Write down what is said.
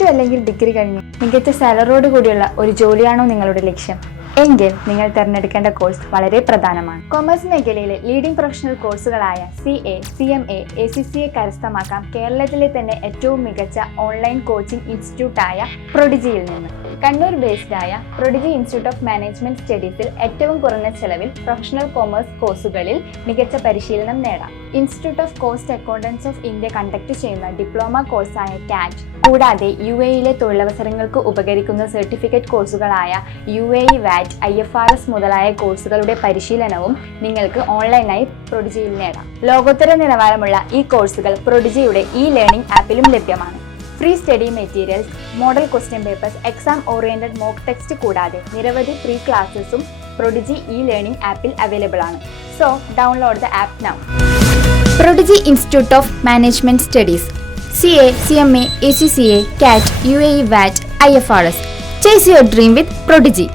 To അല്ലെങ്കിൽ degree കഴിഞ്ഞു മികച്ച സാലറിയോട് കൂടിയുള്ള ഒരു ജോലിയാണോ നിങ്ങളുടെ ലക്ഷ്യം? എങ്കിൽ നിങ്ങൾ തിരഞ്ഞെടുക്കേണ്ട കോഴ്സ് വളരെ പ്രധാനമാണ്. കൊമേഴ്സ് മേഖലയിലെ ലീഡിംഗ് പ്രൊഫഷണൽ കോഴ്സുകളായ CA, CMA, ACCA കരസ്ഥമാക്കാം കേരളത്തിലെ തന്നെ ഏറ്റവും മികച്ച ഓൺലൈൻ കോച്ചിംഗ് ഇൻസ്റ്റിറ്റ്യൂട്ടായ പ്രൊഡിജിയിൽ നിന്ന്. കണ്ണൂർ ബേസ്ഡായ പ്രൊഡിജി ഇൻസ്റ്റിറ്റ്യൂട്ട് ഓഫ് മാനേജ്മെന്റ് സ്റ്റഡീസിൽ ഏറ്റവും കുറഞ്ഞ ചെലവിൽ പ്രൊഫഷണൽ കൊമേഴ്സ് കോഴ്സുകളിൽ മികച്ച പരിശീലനം നേടാം. Institute of cost accountants of India conduct ചെയ്യുന്ന ഡിപ്ലോമ കോഴ്സായ CAT, കൂടാതെ UAEയിലെ തൊഴിലവസരങ്ങൾക്ക് ഉപകരിക്കുന്ന സർട്ടിഫിക്കറ്റ് കോഴ്സുകളായ UAE VAT, IFRS മുതലായ കോഴ്സുകളുടെ പരിശീലനവും നിങ്ങൾക്ക് ഓൺലൈനായി പ്രൊഡിജിയിൽ നേടാം. ലോകോത്തര നിലവാരമുള്ള ഈ കോഴ്സുകൾ പ്രൊഡിജിയുടെ ലേണിംഗ് ആപ്പിലും ലഭ്യമാണ്. Free study materials, model question papers, exam oriented mock text കൂടാതെ നിരവധി ഫ്രീ ക്ലാസ്സസും പ്രൊഡിജി ലേണിംഗ് ആപ്പിൽ അവൈലബിൾ ആണ്. So download the app now. Prodigy institute of management studies, CA, CMA, ACCA, CAT, UAE VAT, IFRS. Chase your dream with Prodigy.